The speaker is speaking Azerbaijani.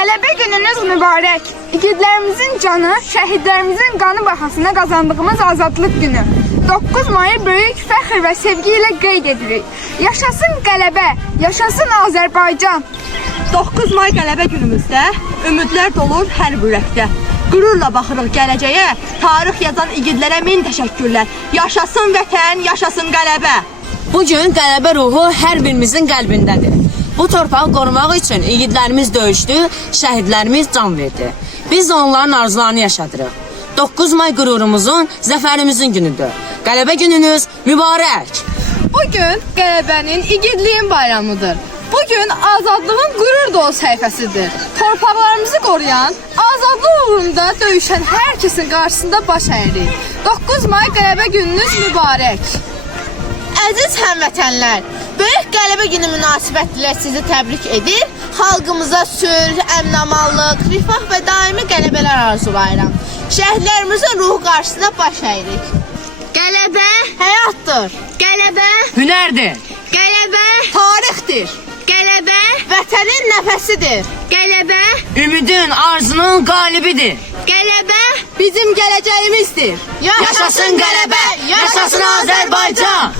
Qələbə gününüz mübarək. İgidlərimizin canı, şəhidlərimizin qanı bahasına qazandığımız azadlıq günü. 9 mayı böyük fəxr və sevgi ilə qeyd edirik. Yaşasın qələbə, yaşasın Azərbaycan. 9 may qələbə günümüzdə ümidlər dolur hər ürəkdə. Qürurla baxırıq gələcəyə, tarix yazan igidlərə min təşəkkürlər. Yaşasın vətən, yaşasın qələbə. Bugün qələbə ruhu hər birimizin qəlbindədir. Bu torpağı qorumaq üçün igidlərimiz döyüşdü, şəhidlərimiz can verdi. Biz onların arzularını yaşadırıq. 9 may qürurumuzun, zəfərimizin günüdür. Qələbə gününüz mübarək. Bugün qələbənin, igidliyin bayramıdır. Bugün azadlığın qürur dolu səhifəsidir. Torpaqlarımızı qoruyan, azadlıq uğrunda döyüşən hər kəsin qarşısında baş əyirik. 9 may qələbə gününüz mübarək. Əziz həmvətənlər, böyük qələbə günü münasibətilə sizi təbrik edir. Xalqımıza sülh, əmin-amanlıq, rifah və daimi qələbələr arzulayıram. Şəhidlərimizin ruhu qarşısında baş əyirik. Qələbə həyatdır. Qələbə Hünərdir. qələbə Tarixdir. qələbə vətənin nəfəsidir. Qələbə Ümidin, arzunun qalibidir. qələbə Bizim gələcəyimizdir. Yaşasın qələbə, yaşasın Azərbaycan.